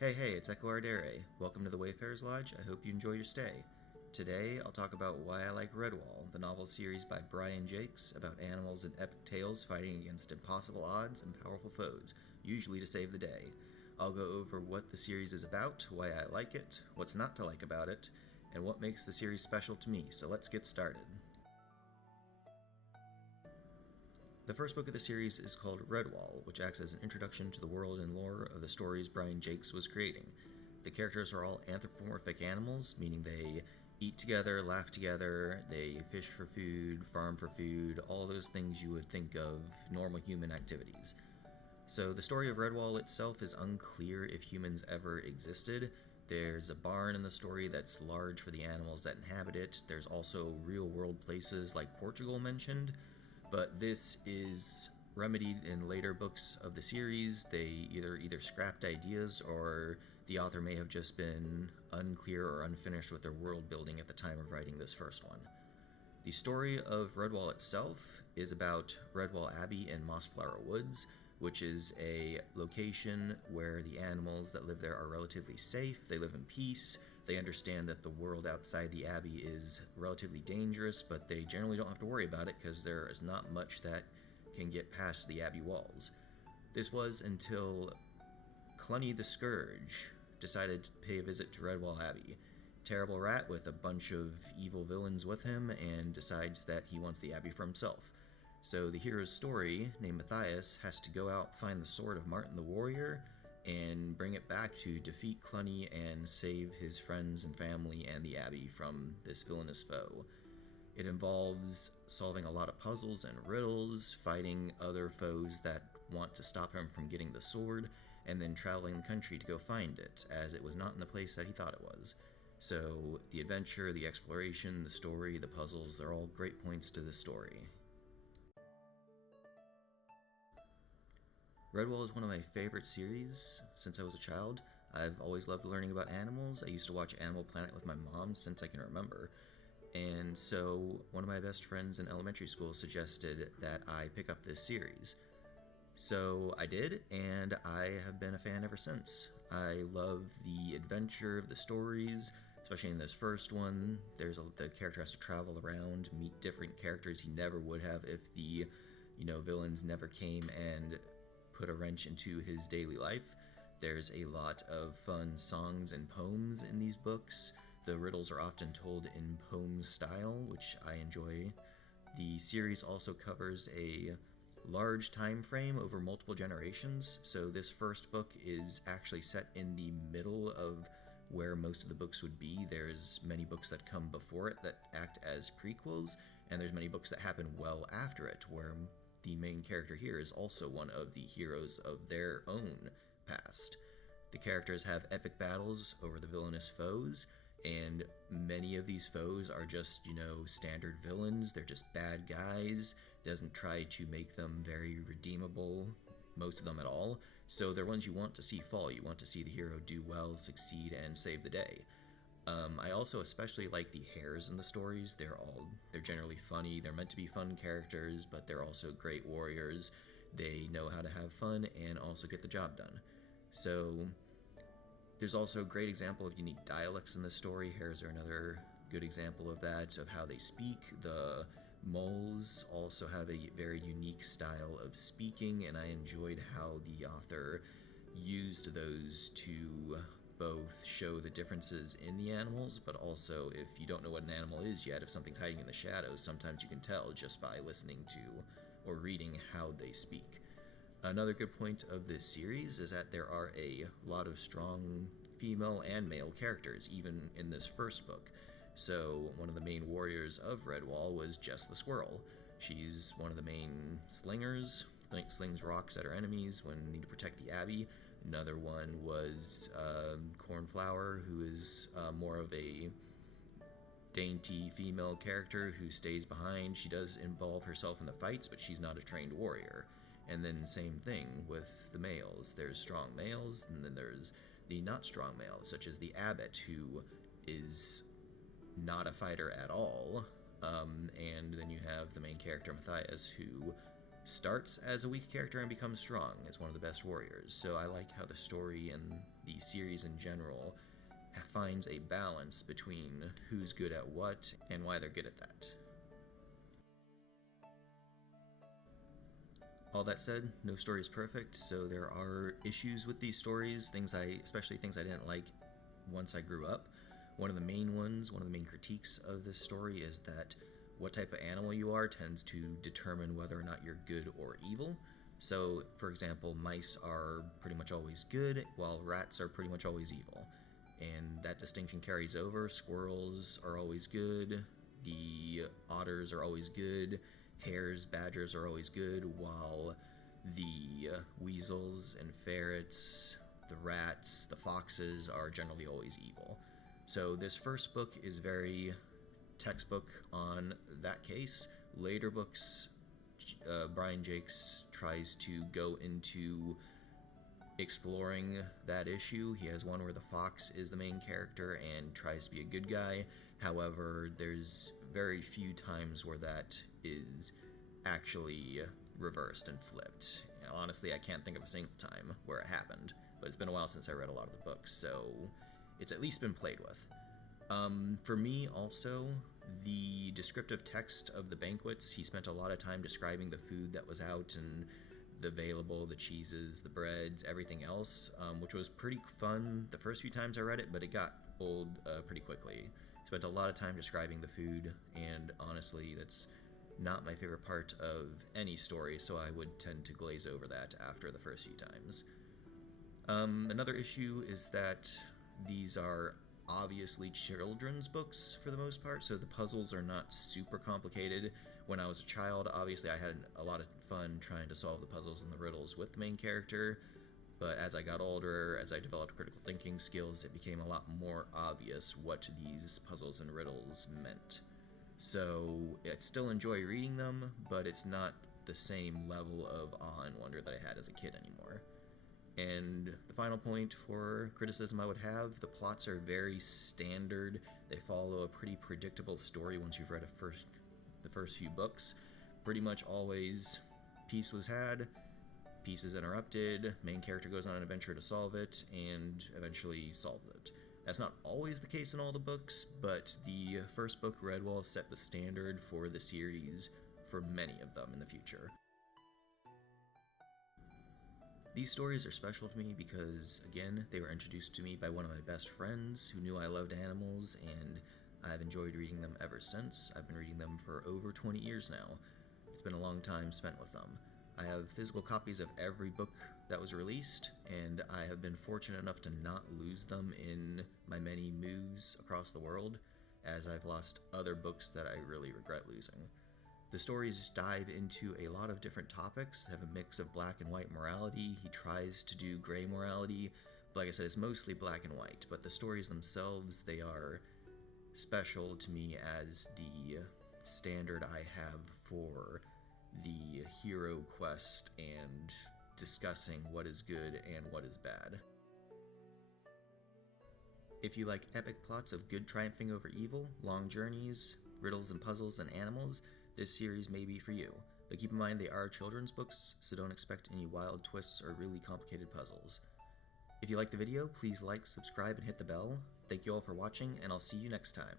Hey, it's echoardere. Welcome to the Wayfarer's Lodge. I hope you enjoy your stay. Today, I'll talk about why I like Redwall, the novel series by Brian Jacques about animals and epic tales fighting against impossible odds and powerful foes, usually to save the day. I'll go over what the series is about, why I like it, what's not to like about it, and what makes the series special to me, so let's get started. The first book of the series is called Redwall, which acts as an introduction to the world and lore of the stories Brian Jacques was creating. The characters are all anthropomorphic animals, meaning they eat together, laugh together, they fish for food, farm for food, all those things you would think of normal human activities. So the story of Redwall itself is unclear if humans ever existed. There's a barn in the story that's large for the animals that inhabit it. There's also real-world places like Portugal mentioned, but this is remedied in later books of the series. They either scrapped ideas or the author may have just been unclear or unfinished with their world building at the time of writing this first one. The story of Redwall itself is about Redwall Abbey in Mossflower Woods, which is a location where the animals that live there are relatively safe, they live in peace, they understand that the world outside the Abbey is relatively dangerous, but they generally don't have to worry about it because there is not much that can get past the Abbey walls. This was until Cluny the Scourge decided to pay a visit to Redwall Abbey. Terrible rat with a bunch of evil villains with him and decides that he wants the Abbey for himself. So the hero's story, named Matthias, has to go out, find the sword of Martin the Warrior, and bring it back to defeat Cluny and save his friends and family and the Abbey from this villainous foe. It involves solving a lot of puzzles and riddles, fighting other foes that want to stop him from getting the sword, and then traveling the country to go find it, as it was not in the place that he thought it was. So the adventure, the exploration, the story, the puzzles, they're all great points to the story. Redwall is one of my favorite series since I was a child. I've always loved learning about animals. I used to watch Animal Planet with my mom since I can remember. And so one of my best friends in elementary school suggested that I pick up this series. So I did, and I have been a fan ever since. I love the adventure of the stories, especially in this first one. The character has to travel around, meet different characters he never would have if the, villains never came and put a wrench into his daily life. There's a lot of fun songs and poems in these books. The riddles are often told in poem style, which I enjoy. The series also covers a large time frame over multiple generations, so this first book is actually set in the middle of where most of the books would be. There's many books that come before it that act as prequels, and there's many books that happen well after it, where the main character here is also one of the heroes of their own past. The characters have epic battles over the villainous foes, and many of these foes are just, standard villains. They're just bad guys. Doesn't try to make them very redeemable, most of them at all. So they're ones you want to see fall. You want to see the hero do well, succeed, and save the day. I also especially like the hares in the stories. They're generally funny. They're meant to be fun characters, but they're also great warriors. They know how to have fun and also get the job done. So there's also a great example of unique dialects in the story. Hares are another good example of that, of how they speak. The moles also have a very unique style of speaking, and I enjoyed how the author used those to both show the differences in the animals, but also if you don't know what an animal is yet, if something's hiding in the shadows, sometimes you can tell just by listening to or reading how they speak. Another good point of this series is that there are a lot of strong female and male characters, even in this first book. So one of the main warriors of Redwall was Jess the Squirrel. She's one of the main slingers, slings rocks at her enemies when they need to protect the Abbey. Another one was Cornflower, who is more of a dainty female character who stays behind. She does involve herself in the fights, but she's not a trained warrior. And then same thing with the males. There's strong males, and then there's the not strong males, such as the abbot, who is not a fighter at all. And then you have the main character, Matthias, who starts as a weak character and becomes strong as one of the best warriors. So I like how the story and the series in general finds a balance between who's good at what and why they're good at that. All that said, no story is perfect, so there are issues with these stories, especially things I didn't like once I grew up. One of the main critiques of this story is that what type of animal you are tends to determine whether or not you're good or evil. So, for example, mice are pretty much always good, while rats are pretty much always evil. And that distinction carries over. Squirrels are always good, the otters are always good, hares, badgers are always good, while the weasels and ferrets, the rats, the foxes are generally always evil. So this first book is very textbook on that case. Later books, Brian Jacques tries to go into exploring that issue. He has one where the fox is the main character and tries to be a good guy. However, there's very few times where that is actually reversed and flipped. Honestly, I can't think of a single time where it happened, but it's been a while since I read a lot of the books, so it's at least been played with. For me, also, the descriptive text of the banquets, he spent a lot of time describing the food that was out and the available, the cheeses, the breads, everything else, which was pretty fun the first few times I read it, but it got old pretty quickly. Spent a lot of time describing the food, and honestly, that's not my favorite part of any story, so I would tend to glaze over that after the first few times. Another issue is that these are obviously children's books for the most part, so the puzzles are not super complicated. When I was a child, obviously I had a lot of fun trying to solve the puzzles and the riddles with the main character, but as I got older, as I developed critical thinking skills, it became a lot more obvious what these puzzles and riddles meant. So I still enjoy reading them, but it's not the same level of awe and wonder that I had as a kid anymore. And the final point for criticism I would have, the plots are very standard. They follow a pretty predictable story once you've read the first few books. Pretty much always, peace was had, peace is interrupted, main character goes on an adventure to solve it, and eventually solves it. That's not always the case in all the books, but the first book, Redwall, set the standard for the series for many of them in the future. These stories are special to me because, again, they were introduced to me by one of my best friends who knew I loved animals, and I've enjoyed reading them ever since. I've been reading them for over 20 years now. It's been a long time spent with them. I have physical copies of every book that was released, and I have been fortunate enough to not lose them in my many moves across the world, as I've lost other books that I really regret losing. The stories dive into a lot of different topics, have a mix of black and white morality. He tries to do gray morality, but like I said, it's mostly black and white, but the stories themselves, they are special to me as the standard I have for the hero quest and discussing what is good and what is bad. If you like epic plots of good triumphing over evil, long journeys, riddles and puzzles, and animals, this series may be for you. But keep in mind they are children's books, so don't expect any wild twists or really complicated puzzles. If you liked the video, please like, subscribe, and hit the bell. Thank you all for watching, and I'll see you next time.